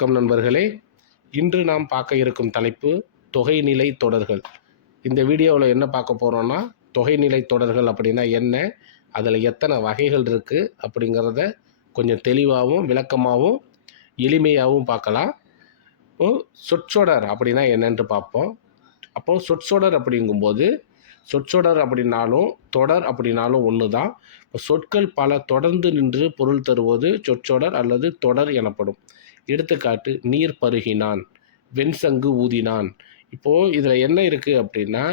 வணக்கம் நண்பர்களே. இன்று நாம் பார்க்க இருக்கும் தலைப்பு தொகைநிலை தொடர்கள். இந்த வீடியோவில் என்ன பார்க்க போகிறோன்னா தொகைநிலை தொடர்கள் அப்படின்னா என்ன அதில் எத்தனை வகைகள் இருக்குது அப்படிங்கிறத கொஞ்சம் தெளிவாகவும் விளக்கமாகவும் எளிமையாகவும் பார்க்கலாம். சொற்றொடர் அப்படின்னா என்னென்று பார்ப்போம். அப்போது சொற்சொடர் அப்படிங்கும்போது சொற்றொடர் அப்படின்னாலும் தொடர் அப்படின்னாலும் ஒன்று தான் இப்போ சொற்கள் பல தொடர்ந்து நின்று பொருள் தருவது சொற்றொடர் அல்லது தொடர் எனப்படும். எடுத்துக்காட்டு நீர் பருகினான் வெண்சங்கு ஊதினான். இப்போது இதில் என்ன இருக்குது அப்படின்னா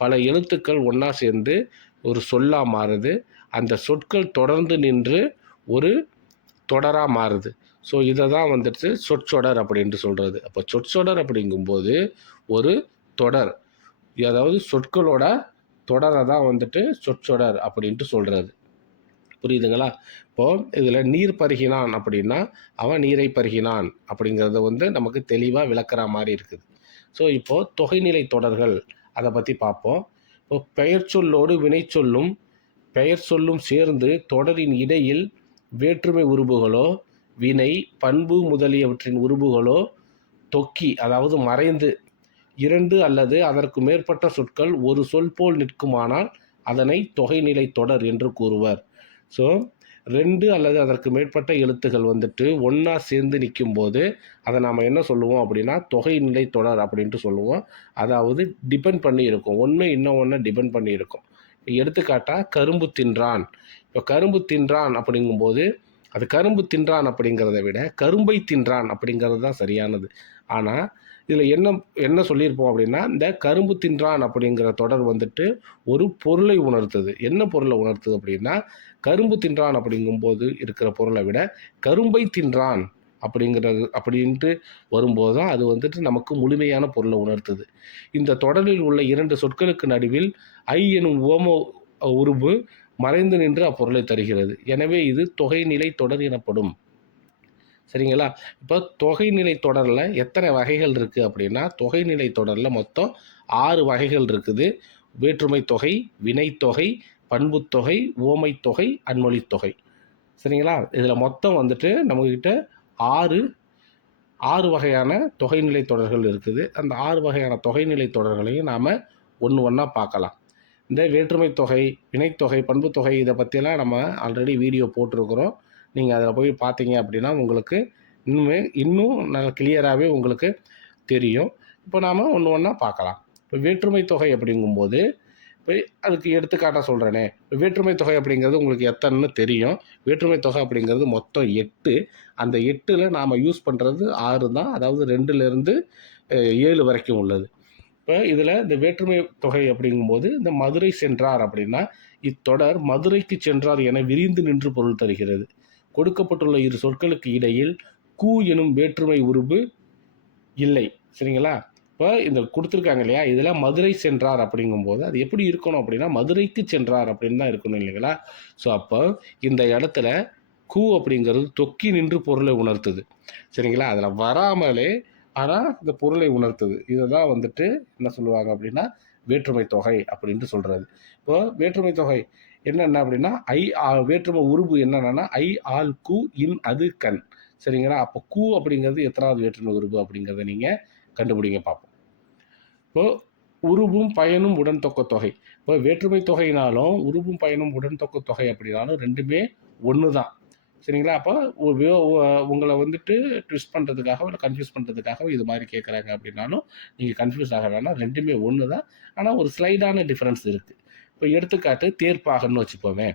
பல எழுத்துக்கள் ஒன்றா சேர்ந்து ஒரு சொல்லாக மாறுது. அந்த சொற்கள் தொடர்ந்து நின்று ஒரு தொடராக மாறுது. ஸோ இதை தான் வந்துட்டு சொற்றொடர் அப்படின்ட்டு சொல்கிறது அப்போ சொற்சொடர் அப்படிங்கும்போது ஒரு தொடர். அதாவது சொற்களோட தொடரை தான் வந்துட்டு சொற்சொடர் அப்படின்ட்டு சொல்கிறது புரியுதுங்களா? இப்போது இதில் நீர் பருகினான் அப்படின்னா அவன் நீரை பருகினான் அப்படிங்கிறத வந்து நமக்கு தெளிவாக விளக்குற மாதிரி இருக்குது. ஸோ இப்போது தொகைநிலை தொடர்கள் அதை பற்றி பார்ப்போம். இப்போ பெயர் சொல்லோடு வினைச்சொல்லும் பெயர் சொல்லும் சேர்ந்து தொடரின் இடையில் வேற்றுமை உருபுகளோ வினை பண்பு முதலியவற்றின் உருபுகளோ தொக்கி அதாவது மறைந்து இரண்டு அல்லது அதற்கு மேற்பட்ட சொற்கள் ஒரு சொல் போல் நிற்குமானால் அதனை தொகைநிலை தொடர் என்று கூறுவர். ஸோ ரெண்டு அல்லது அதற்கு மேற்பட்ட எழுத்துகள் வந்துட்டு ஒன்றா சேர்ந்து நிற்கும் போது அதை நாம் என்ன சொல்லுவோம் அப்படின்னா தொகை நிலை தொடர் அப்படின்ட்டு சொல்லுவோம். அதாவது டிபெண்ட் பண்ணி இருக்கும். ஒன்று இன்னும் ஒன்று டிபெண்ட் பண்ணி இருக்கும். எடுத்துக்காட்டாக கரும்பு தின்றான். இப்போ கரும்பு தின்றான் அப்படிங்கும்போது அது கரும்பு தின்றான் அப்படிங்கிறத விட கரும்பை தின்றான் அப்படிங்கிறது தான் சரியானது. ஆனால் இதில் என்ன என்ன சொல்லியிருப்போம் அப்படின்னா இந்த கரும்பு தின்றான் அப்படிங்கிற தொடர் வந்துட்டு ஒரு பொருளை உணர்த்துது. என்ன பொருளை உணர்த்துது அப்படின்னா கரும்பு தின்றான் அப்படிங்கும்போது இருக்கிற பொருளை விட கரும்பை தின்றான் அப்படிங்கிறது அப்படின்ட்டு வரும்போது தான் அது வந்துட்டு நமக்கு முழுமையான பொருளை உணர்த்துது. இந்த தொடரில் உள்ள இரண்டு சொற்களுக்கு நடுவில் ஐ எனும் ஓம உருவு மறைந்து நின்று அப்பொருளை தருகிறது. எனவே இது தொகைநிலை தொடர் எனப்படும். சரிங்களா? இப்போ தொகைநிலை தொடரில் எத்தனை வகைகள் இருக்குது அப்படின்னா தொகைநிலை தொடரில் மொத்தம் ஆறு வகைகள் இருக்குது. வேற்றுமை தொகை வினைத்தொகை பண்புத்தொகை ஓமைத்தொகை அன்மொழித்தொகை சரிங்களா? இதில் மொத்தம் வந்துட்டு நம்மக்கிட்ட ஆறு ஆறு வகையான தொகைநிலை தொடர்கள் இருக்குது. அந்த ஆறு வகையான தொகைநிலை தொடர்களையும் நாம் ஒன்று ஒன்றா பார்க்கலாம். இந்த வேற்றுமை தொகை வினைத்தொகை பண்புத்தொகை இதை பற்றியெல்லாம் நம்ம ஆல்ரெடி வீடியோ போட்டிருக்கிறோம். நீங்கள் அதில் போய் பார்த்தீங்க அப்படின்னா உங்களுக்கு இன்னுமே இன்னும் நல்ல கிளியராகவே உங்களுக்கு தெரியும். இப்போ நாம் ஒன்று ஒன்றா பார்க்கலாம் இப்போ வேற்றுமை தொகை அப்படிங்கும்போது இப்போ அதுக்கு எடுத்துக்காட்டாக சொல்கிறேனே வேற்றுமை தொகை அப்படிங்கிறது உங்களுக்கு எத்தனைன்னு தெரியும். வேற்றுமை தொகை அப்படிங்கிறது மொத்தம் எட்டு. அந்த எட்டில் நாம் யூஸ் பண்ணுறது ஆறு தான். அதாவது ரெண்டுலேருந்து ஏழு வரைக்கும் உள்ளது. இப்போ இதில் இந்த வேற்றுமை தொகை அப்படிங்கும்போது இந்த மதுரை சென்றார் அப்படின்னா இத்தொடர் மதுரைக்கு சென்றார் என விரிந்து நின்று பொருள் தருகிறது. கொடுக்கப்பட்டுள்ள இரு சொற்களுக்கு இடையில் கூ எனும் வேற்றுமை உருபு இல்லை. சரிங்களா? இப்போ இந்த கொடுத்துருக்காங்க இல்லையா? இதில் மதுரை சென்றார் அப்படிங்கும்போது அது எப்படி இருக்கணும் அப்படின்னா மதுரைக்கு சென்றார் அப்படின்னு தான் இருக்கணும் இல்லைங்களா? ஸோ அப்போ இந்த இடத்துல கூ அப்படிங்கிறது தொக்கி நின்று பொருளை உணர்த்துது. சரிங்களா? அதில் வராமலே ஆனால் இந்த பொருளை உணர்த்துது. இதை தான் வந்துட்டு என்ன சொல்லுவாங்க அப்படின்னா வேற்றுமை தொகை அப்படின்ட்டு சொல்கிறது இப்போ வேற்றுமை தொகை என்னென்ன அப்படின்னா ஐ ஆ வேற்றுமை உருபு என்னென்னா ஐ ஆல் கு இன் அது கண். சரிங்களா? அப்போ கூ அப்படிங்கிறது எத்தனாவது வேற்றுமை உருபு அப்படிங்கிறத நீங்கள் கண்டுபிடிங்க பார்ப்போம் இப்போ உருவும் பயனும் உடன் தொக்க தொகை. இப்போ வேற்றுமை தொகைனாலும் உருவும் பயனும் உடன் தொக்க தொகை அப்படின்னாலும் ரெண்டுமே ஒன்று தான் சரிங்களா? அப்போ வே- உங்களை வந்துட்டு ட்விஸ்ட் பண்ணுறதுக்காக இல்லை கன்ஃபியூஸ் பண்ணுறதுக்காக இது மாதிரி கேட்குறாங்க அப்படின்னாலும் நீங்கள் கன்ஃபியூஸ் ஆக வேணாம். ரெண்டுமே ஒன்று தான் ஆனால் ஒரு ஸ்லைடான டிஃப்ரென்ஸ் இருக்குது இப்போ எடுத்துக்காட்டு தேர் பாகன்னு வச்சுப்போமே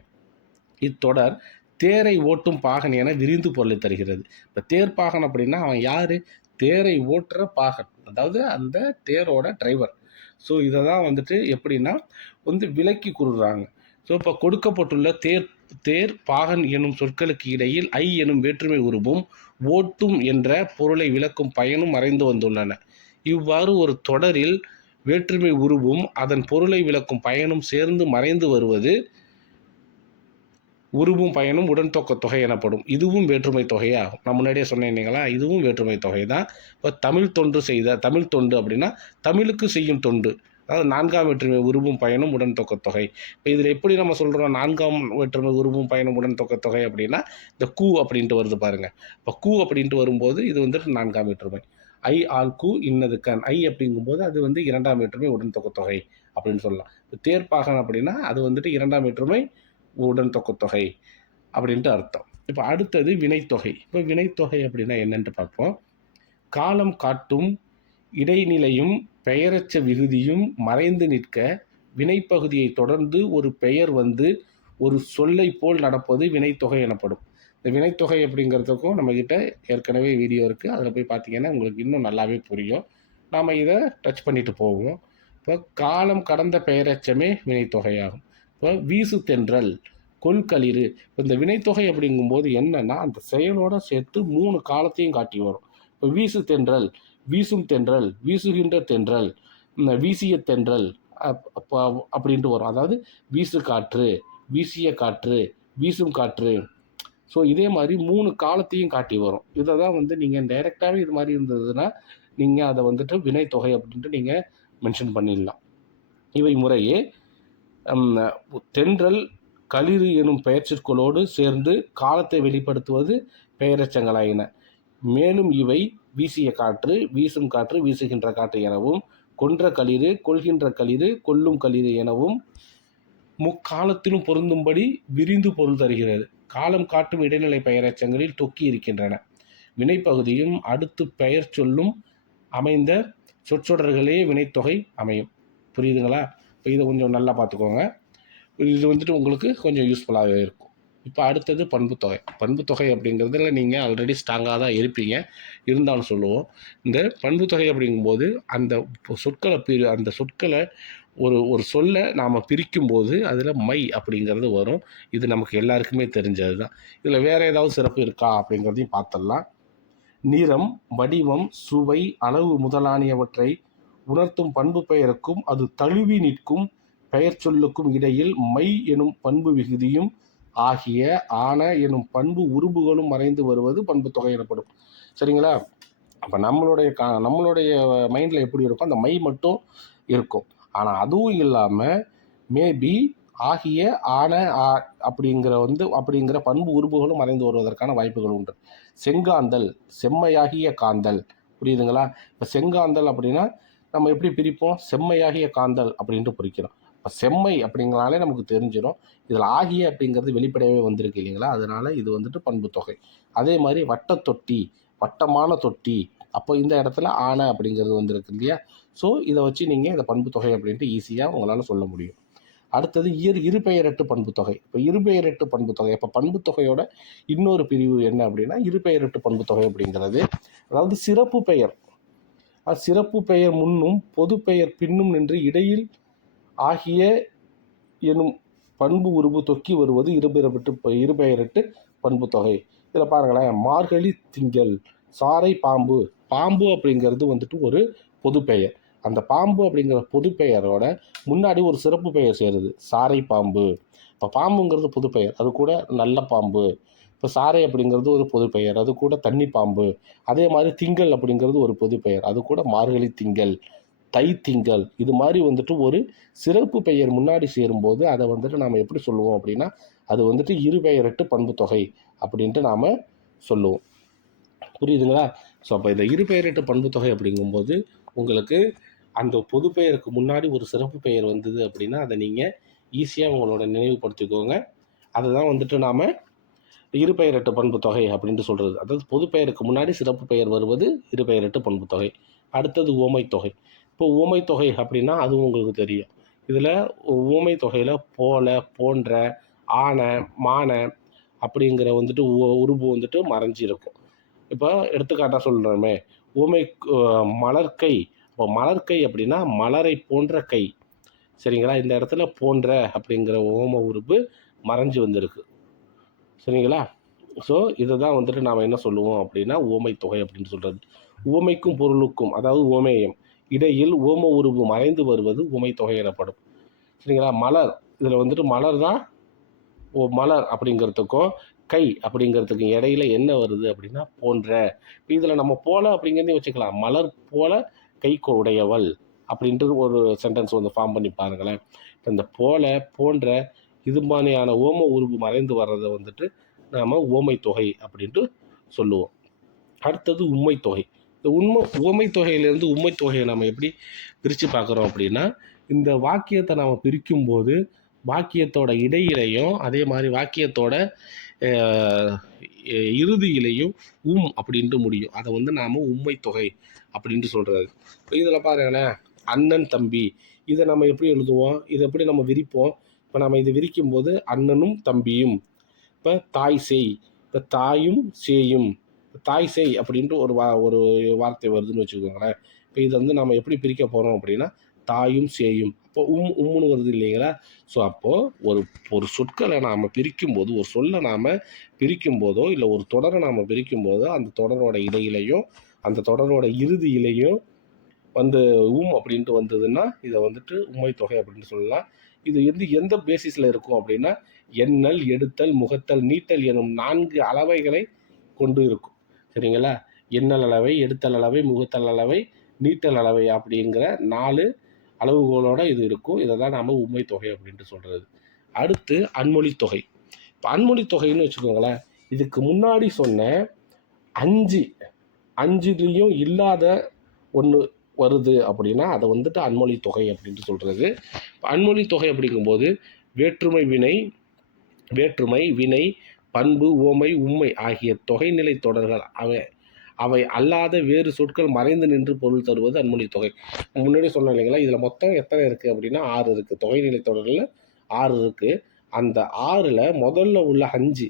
இத்தொடர் தேரை ஓட்டும் பாகன் என விரிந்து பொருளை தருகிறது. இப்போ தேர் பாகன் அப்படின்னா அவன் யார்? தேரை ஓட்டுற பாகன். அதாவது அந்த தேரோட டிரைவர் ஸோ இதை தான் வந்துட்டு எப்படின்னா வந்து விலக்கி கூறுறாங்க. ஸோ இப்போ கொடுக்கப்பட்டுள்ள தேர் தேர் பாகன் எனும் சொற்களுக்கு இடையில் ஐ எனும் வேற்றுமை உருவும் ஓட்டும் என்ற பொருளை விளக்கும் பயனும் மறைந்து வந்துள்ளன. இவ்வாறு ஒரு தொடரில் வேற்றுமை உருவும் அதன் பொருளை விளக்கும் பயனும் சேர்ந்து மறைந்து வருவது உருவும் பயனும் உடன்தொக்க தொகை எனப்படும். இதுவும் வேற்றுமை தொகையாகும். நான் முன்னாடியே சொன்னேன் இல்லைங்களா? இதுவும் வேற்றுமை தொகை தான் இப்போ தமிழ் தொண்டு செய்த தமிழ் தொண்டு அப்படின்னா தமிழுக்கு செய்யும் தொண்டு. அதாவது நான்காம் வேற்றுமை உருவும் பயனும் உடன் தொகை. இப்போ இதில் எப்படி நம்ம சொல்கிறோம் நான்காம் வேற்றுமை உருவும் பயனும் உடன் தொகை அப்படின்னா இந்த கூ அப்படின்ட்டு வருது பாருங்கள் இப்போ கூ அப்படின்ட்டு வரும்போது இது வந்துட்டு நான்காம் வேற்றுமை. ஐ ஆல் கு இன்னது கண். ஐ அப்படிங்கும்போது அது வந்து இரண்டாம் வேற்றுமை உடன் தொகை அப்படின்னு சொல்லலாம். இப்போ தேர்ப்பாகன் அப்படின்னா அது வந்துட்டு இரண்டாம் வேற்றுமை உடன் தொகை அப்படின்ட்டு அர்த்தம். இப்போ அடுத்தது வினைத்தொகை. இப்போ வினைத்தொகை அப்படின்னா என்னென்று பார்ப்போம். காலம் காட்டும் இடைநிலையும் பெயரச்ச விகுதியும் மறைந்து நிற்க வினைப்பகுதியை தொடர்ந்து ஒரு பெயர் வந்து ஒரு சொல்லை போல் நடப்பது வினைத்தொகை எனப்படும். இந்த வினைத்தொகை அப்படிங்கிறதுக்கும் நம்மக்கிட்ட ஏற்கனவே வீடியோ இருக்குது அதில் போய் பார்த்தீங்கன்னா உங்களுக்கு இன்னும் நல்லாவே புரியும். நாம் இதை டச் பண்ணிட்டு போவோம். இப்போ காலம் கடந்த பெயரச்சமே வினைத்தொகையாகும். இப்போ வீசு தென்றல் கொள்களிறு இப்போ இந்த வினைத்தொகை அப்படிங்கும்போது என்னென்னா அந்த செயலோட சேர்த்து மூணு காலத்தையும் காட்டி வரும். இப்போ வீசு தென்றல் வீசும் தென்றல் வீசுகின்ற தென்றல் இந்த வீசிய தென்றல் அப்போ அப்படின்ட்டு வரும். அதாவது வீசு காற்று வீசிய காற்று வீசும் காற்று. ஸோ இதே மாதிரி மூணு காலத்தையும் காட்டி வரும். இதை தான் வந்து நீங்கள் டைரெக்டாகவே இது மாதிரி இருந்ததுன்னா நீங்கள் அதை வந்துட்டு வினைத்தொகை அப்படின்ட்டு நீங்கள் மென்ஷன் பண்ணிடலாம். இவை முறையே தென்றல் களிறு எனும் பெயர்ச்சொற்களோடு சேர்ந்து காலத்தை வெளிப்படுத்துவது பெயரச்சங்களாயின. மேலும் இவை வீசிய காற்று வீசும் காற்று வீசுகின்ற காற்று எனவும் கொன்ற களிறு கொள்கின்ற களிறு கொல்லும் களிறு எனவும் முக்காலத்திலும் பொருந்தும்படி விரிந்து பொருள் தருகிறது. காலம் காட்டும் இடைநிலை பெயரச்சங்களில் தொக்கி இருக்கின்றன. வினைப்பகுதியும் அடுத்து பெயர் சொல்லும் அமைந்த சொற்றொடர்களே வினைத்தொகை அமையும். புரியுதுங்களா? இப்போ இதை கொஞ்சம் நல்லா பார்த்துக்கோங்க. இது வந்துட்டு உங்களுக்கு கொஞ்சம் யூஸ்ஃபுல்லாகவே இருக்கும். இப்போ அடுத்தது பண்புத்தொகை. பண்புத்தொகை அப்படிங்கிறதுல நீங்கள் ஆல்ரெடி ஸ்ட்ராங்காக தான் இருப்பீங்க. இருந்தாலும் சொல்லுவோம். இந்த பண்புத்தொகை அப்படிங்கும்போது அந்த சொற்களை பிரி அந்த சொற்களை ஒரு ஒரு சொல்லை நாம் பிரிக்கும்போது அதில் மை அப்படிங்கிறது வரும். இது நமக்கு எல்லாருக்குமே தெரிஞ்சது தான் இதில் வேறு ஏதாவது சிறப்பு இருக்கா அப்படிங்கிறதையும் பார்த்துடலாம். நிறம் வடிவம் சுவை அளவு முதலானியவற்றை உணர்த்தும் பண்பு பெயருக்கும் அது தழுவி நிற்கும் பெயர் சொல்லுக்கும் இடையில் மை எனும் பண்பு விகுதியும் ஆகிய ஆன எனும் பண்பு உருபுகளும் மறைந்து வருவது பண்பு தொகை எனப்படும். சரிங்களா? அப்போ நம்மளுடைய கா நம்மளுடைய மைண்டில் எப்படி இருக்கும் அந்த மை மட்டும் இருக்கும். ஆனால் அதுவும் இல்லாமல் மேபி ஆகிய ஆன ஆ அப்படிங்கிற வந்து அப்படிங்கிற பண்பு உருபுகளும் மறைந்து வருவதற்கான வாய்ப்புகள் உண்டு. செங்காந்தல் செம்மையாகிய காந்தல். புரியுதுங்களா? இப்போ செங்காந்தல் அப்படின்னா நம்ம எப்படி பிரிப்போம்? செம்மையாகிய காந்தல் அப்படின்ட்டு பிரிக்கிறோம் இப்போ செம்மை அப்படிங்கிறனாலே நமக்கு தெரிஞ்சிடும் இதில் ஆகிய அப்படிங்கிறது வெளிப்படையாகவே வந்திருக்கு இல்லைங்களா? அதனால இது வந்துட்டு பண்பு தொகை. அதே மாதிரி வட்டத்தொட்டி வட்டமான தொட்டி. அப்போ இந்த இடத்துல ஆணை அப்படிங்கிறது வந்திருக்கு இல்லையா? ஸோ இதை வச்சு நீங்கள் இந்த பண்பு தொகை அப்படின்ட்டு ஈஸியாக உங்களால் சொல்ல முடியும். அடுத்தது இரு இருபெயரட்டு பண்பு தொகை. இப்போ இருபெயரட்டு பண்பு தொகை. இப்போ பண்பு தொகையோட இன்னொரு பிரிவு என்ன அப்படின்னா இருபெயரட்டு பண்பு தொகை அப்படிங்கிறது. அதாவது சிறப்பு பெயர். சிறப்பு பெயர் முன்னும் பொது பெயர் பின்னும் நின்று இடையில் ஆகிய எனும் பண்பு உருவு தொக்கி வருவது இருபெயரட்டு இருபெயரட்டு பண்பு தொகை. இதில் பாருங்களேன் மார்கழி திங்கள் சாறை பாம்பு பாம்பு அப்படிங்கிறது வந்துட்டு ஒரு பொது பெயர். அந்த பாம்பு அப்படிங்கிற பொது பெயரோட முன்னாடி ஒரு சிறப்பு பெயர் சேருது சாறை பாம்பு. இப்போ பாம்புங்கிறது பொது பெயர் அது கூட நல்ல பாம்பு. இப்போ சாறை அப்படிங்கிறது ஒரு பொது பெயர் அது கூட தண்ணி பாம்பு. அதே மாதிரி திங்கள் அப்படிங்கிறது ஒரு பொது பெயர் அது கூட மார்கழி திங்கள் தை திங்கள். இது மாதிரி வந்துட்டு ஒரு சிறப்பு பெயர் முன்னாடி சேரும்போது அதை வந்துட்டு நாம் எப்படி சொல்லுவோம் அப்படின்னா அது வந்துட்டு இரு பெயரட்டு பண்பு தொகை. அப்படின்ட்டு நாம் சொல்லுவோம். புரியுதுங்களா? ஸோ அப்போ இந்த இருபெயரிட்ட பண்பு தொகை அப்படிங்கும்போது உங்களுக்கு அந்த பொது பெயருக்கு முன்னாடி ஒரு சிறப்பு பெயர் வந்தது அப்படின்னா அதை நீங்கள் ஈஸியாக உங்களோட நினைவுபடுத்திக்கோங்க. அதை தான் வந்துட்டு நாம் இருபெயரட்டு பண்பு தொகை அப்படின்ட்டு சொல்கிறது அதாவது பொது பெயருக்கு முன்னாடி சிறப்பு பெயர் வருவது இருபெயரட்டு பண்பு தொகை. அடுத்தது ஓமை தொகை. இப்போ ஓமை தொகை அப்படின்னா அதுவும் உங்களுக்கு தெரியும். இதில் ஓமை தொகையில் போல போன்ற ஆன மான அப்படிங்கிற வந்துட்டு உ- உருபு வந்துட்டு மறைஞ்சிருக்கும். இப்போ எடுத்துக்காட்டாக சொல்கிறோமே ஊமை மலர்கை இப்போ மலர்கை அப்படின்னா மலரை போன்ற கை. சரிங்களா? இந்த இடத்துல போன்ற அப்படிங்கிற ஓம உருபு மறைஞ்சு வந்திருக்கு. சரிங்களா? ஸோ இதை தான் வந்துட்டு நாம் என்ன சொல்லுவோம் அப்படின்னா ஓமை தொகை அப்படின்னு சொல்கிறது உவமைக்கும் பொருளுக்கும் அதாவது ஓமேயம் இடையில் ஓம உருவு மறைந்து வருவது ஓமை தொகை எனப்படும். சரிங்களா? மலர் இதில் வந்துட்டு மலர் தான் மலர் அப்படிங்கிறதுக்கும் கை அப்படிங்கிறதுக்கும் இடையில என்ன வருது அப்படின்னா போன்ற. இதில் நம்ம போல அப்படிங்கிறதையும் வச்சுக்கலாம். மலர் போல கை உடையவள் அப்படின்ட்டு ஒரு சென்டென்ஸ் வந்து ஃபார்ம் பண்ணி பாருங்களேன். இந்த போல போன்ற இது மாதிரியான ஓம உருவு மறைந்து வர்றதை வந்துட்டு நாம் ஓமை தொகை அப்படின்ட்டு சொல்லுவோம். அடுத்தது உண்மை தொகை. இந்த உண்மை உவமை தொகையிலேருந்து உண்மை தொகையை நம்ம எப்படி பிரித்து பார்க்குறோம் அப்படின்னா இந்த வாக்கியத்தை நாம் பிரிக்கும்போது வாக்கியத்தோட இடையிலையும் அதே மாதிரி வாக்கியத்தோட இறுதியிலையும் உம் அப்படின்ட்டு முடியும். அதை வந்து நாம் உண்மை தொகை அப்படின்ட்டு சொல்கிறது இப்போ இதில் பாருங்களேன் அண்ணன் தம்பி இதை நம்ம எப்படி எழுதுவோம்? இதை எப்படி நம்ம விரிப்போம்? இப்போ நம்ம இதை விரிக்கும் போது அண்ணனும் தம்பியும். இப்போ தாய் செய் இப்போ தாயும் சேயும். தாய் செய் அப்படின்ட்டு ஒரு வா ஒரு வார்த்தை வருதுன்னு வச்சுக்கோங்களேன். இப்போ இதை வந்து நம்ம எப்படி பிரிக்க போகிறோம் அப்படின்னா தாயும் சேயும். அப்போ உம் உம்முன்னு வருது இல்லைங்களா? ஸோ அப்போது ஒரு ஒரு சொற்களை நாம் பிரிக்கும்போது ஒரு சொல்லை நாம் பிரிக்கும் போதோ இல்லை ஒரு தொடரை நாம் பிரிக்கும் போதோ அந்த தொடரோட இடையிலையும் அந்த தொடரோட இறுதியிலையும் வந்து உம் அப்படின்ட்டு வந்ததுன்னா இதை வந்துட்டு உண்மை தொகை அப்படின்னு சொல்லலாம். இது வந்து எந்த பேசிஸில் இருக்கும் அப்படின்னா எண்ணல் எடுத்தல் முகத்தல் நீட்டல் எனும் நான்கு அளவைகளை கொண்டு இருக்கும். சரிங்களா? எண்ணல் அளவை எடுத்தல் அளவை முகத்தல் அளவை நீட்டல் அளவை அப்படிங்கிற நாலு அளவுகளோட இது இருக்கும். இதை தான் நாம் உண்மை தொகை அப்படின்ட்டு சொல்கிறது அடுத்து அன்மொழி தொகை. இப்போ அன்மொழி தொகைன்னு வச்சுக்கோங்களேன் இதுக்கு முன்னாடி சொன்ன அஞ்சு அஞ்சுலேயும் இல்லாத ஒன்று வருது அப்படின்னா அதை வந்துட்டு அன்மொழி தொகை அப்படின்ட்டு சொல்கிறது அன்மொழி தொகை அப்படிங்கும்போது வேற்றுமை வினை வேற்றுமை வினை பண்பு ஓமை உண்மை ஆகிய தொகைநிலை தொடர்கள் அவை அவை அல்லாத வேறு சொற்கள் மறைந்து நின்று பொருள் தருவது அன்மொழி தொகை. முன்னாடி சொன்னேன் இல்லைங்களா? இதில் மொத்தம் எத்தனை இருக்குது அப்படின்னா ஆறு இருக்குது தொகைநிலை தொடரில் ஆறு இருக்குது அந்த ஆறில் முதல்ல உள்ள அஞ்சு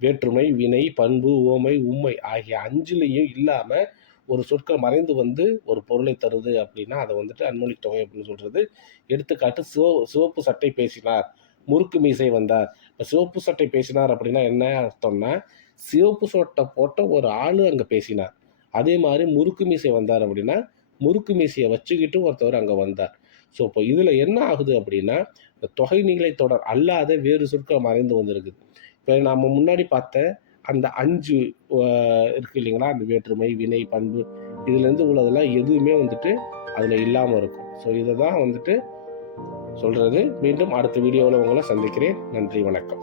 வேற்றுமை வினை பண்பு ஓமை உண்மை ஆகிய அஞ்சுலேயும் இல்லாமல் ஒரு சொற்கள் மறைந்து வந்து ஒரு பொருளை தருது அப்படின்னா அதை வந்துட்டு அன்மொழி தொகை அப்படின்னு சொல்கிறது எடுத்துக்காட்டு சிவ சிவப்பு சட்டை பேசினார். முறுக்கு மீசை வந்தார். இப்போ சிவப்பு சட்டை பேசினார் அப்படின்னா என்ன அர்த்தம்னா சிவப்பு சோட்டை போட்ட ஒரு ஆள் அங்கே பேசினார். அதே மாதிரி முறுக்கு மீசை வந்தார் அப்படின்னா முறுக்கு மீசையை வச்சுக்கிட்டு ஒருத்தவர் அங்கே வந்தார். ஸோ இப்போ இதில் என்ன ஆகுது அப்படின்னா இந்த தொகை நிலை தொடர் அல்லாத வேறு சொற்கள் மறைந்து வந்திருக்குது. இப்போ நம்ம முன்னாடி பார்த்த அந்த அஞ்சு இருக்கு இல்லைங்களா? அந்த வேற்றுமை வினை பண்பு இதுலேருந்து உள்ளதெல்லாம் எதுவுமே வந்துட்டு அதில் இல்லாமல் இருக்கும். ஸோ இதை தான் வந்துட்டு சொல்கிறது மீண்டும் அடுத்த வீடியோவில் உங்களை சந்திக்கிறேன். நன்றி வணக்கம்.